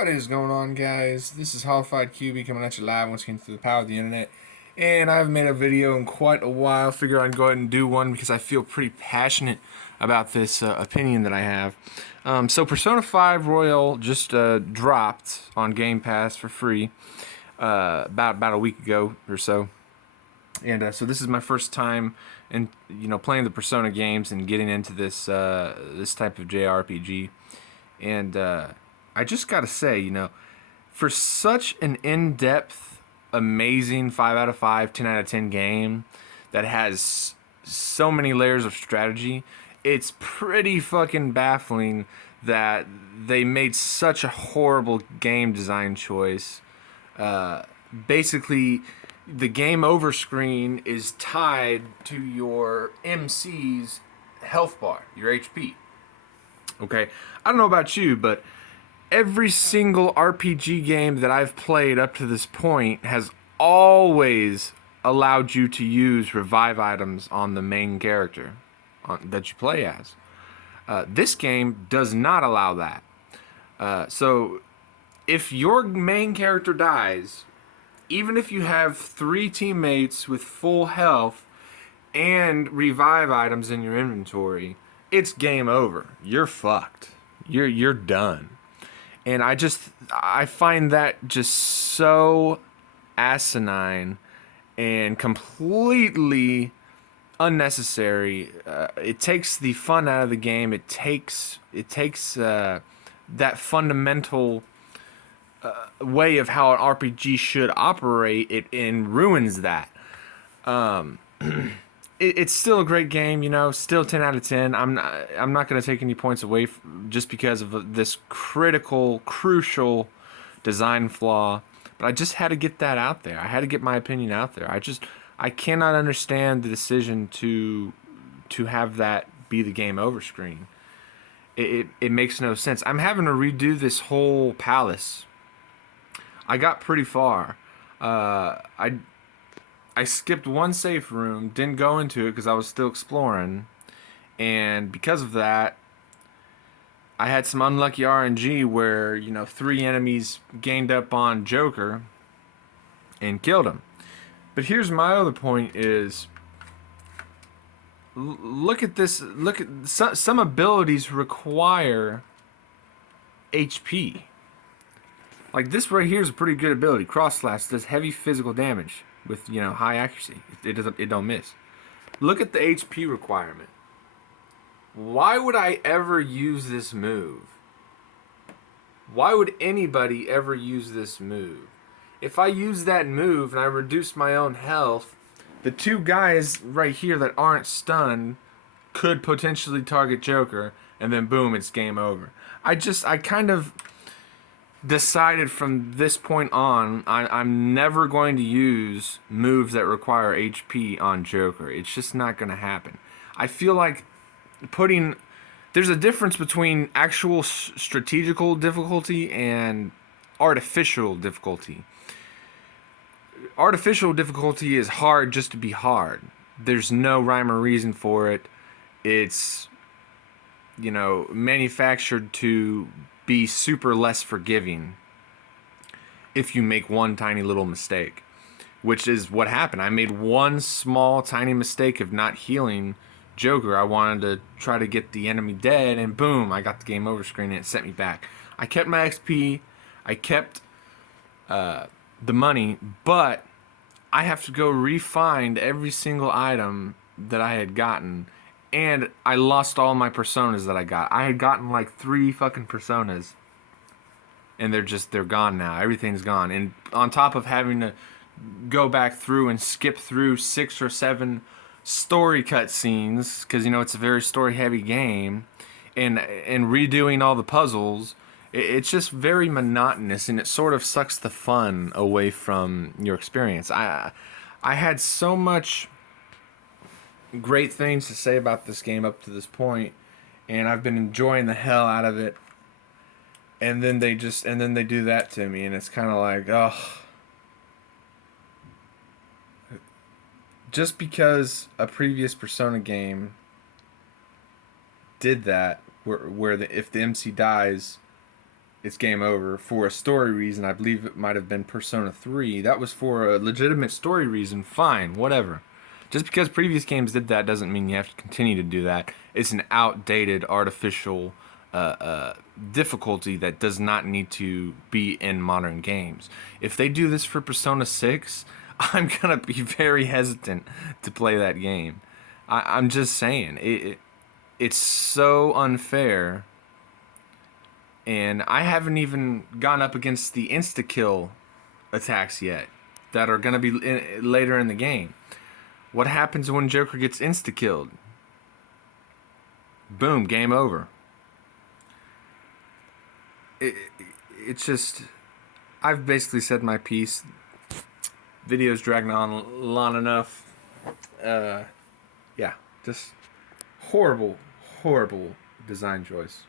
What is going on, guys? This is Hollified QB coming at you live once again through the power of the internet. And I haven't made a video in quite a while. Figure I'd go ahead and do one because I feel pretty passionate about this opinion that I have. So Persona 5 Royal just dropped on Game Pass for free about a week ago or so. And so this is my first time in playing the Persona games and getting into this type of JRPG. And I just gotta say, for such an in-depth, amazing 5 out of 5, 10 out of 10 game that has so many layers of strategy, it's pretty fucking baffling that they made such a horrible game design choice. Basically, the game over screen is tied to your MC's health bar, your HP. Okay, I don't know about you, but every single RPG game that I've played up to this point has always allowed you to use revive items on the main character that you play as. This game does not allow that. So if your main character dies, even if you have 3 teammates with full health and revive items in your inventory, it's game over. You're fucked. You're done. And I find that just so asinine and completely unnecessary. It takes the fun out of the game. It takes that fundamental way of how an RPG should operate. And ruins that. It's still a great game, still 10 out of 10. I'm not going to take any points away just because of this crucial design flaw. But I just had to get that out there. I had to get my opinion out there. I cannot understand the decision to have that be the game over screen. It makes no sense. I'm having to redo this whole palace. I got pretty far. I skipped one safe room, didn't go into it because I was still exploring, and because of that, I had some unlucky RNG where 3 enemies gained up on Joker and killed him. But here's my other point: is look at this. Look at some abilities require HP. Like this right here is a pretty good ability. Cross slash does heavy physical damage with high accuracy. It don't miss. Look at the HP requirement. Why would I ever use this move? Why would anybody ever use this move? If I use that move and I reduce my own health, the 2 guys right here that aren't stunned could potentially target Joker, and then boom, it's game over. I kind of decided from this point on, I'm never going to use moves that require HP on Joker. It's just not going to happen. I feel like there's a difference between actual strategical difficulty and artificial difficulty. Artificial difficulty is hard just to be hard. There's no rhyme or reason for it. It's manufactured to be super less forgiving if you make one tiny little mistake, which is what happened. I made one small tiny mistake of not healing Joker. I wanted to try to get the enemy dead, and boom, I got the game over screen and it sent me back. I kept my XP, I kept the money, but I have to go re-find every single item that I had gotten. And I lost all my personas that I got. I had gotten like 3 fucking personas. And they're gone now. Everything's gone. And on top of having to go back through and skip through 6 or 7 story cutscenes, because it's a very story heavy game, and redoing all the puzzles, it's just very monotonous, and it sort of sucks the fun away from your experience. I had so much great things to say about this game up to this point, and I've been enjoying the hell out of it. And then they do that to me, and it's kind of like, ugh. Just because a previous Persona game did that, where if the MC dies, it's game over. For a story reason, I believe it might have been Persona 3. That was for a legitimate story reason. Fine, whatever. Just because previous games did that doesn't mean you have to continue to do that. It's an outdated, artificial difficulty that does not need to be in modern games. If they do this for Persona 6, I'm gonna be very hesitant to play that game. I'm just saying, it's so unfair, and I haven't even gone up against the insta kill attacks yet that are gonna be later in the game. What happens when Joker gets insta killed? Boom, game over. It, it's just, I've basically said my piece. Video's dragging on long enough. Yeah, just horrible, horrible design choice.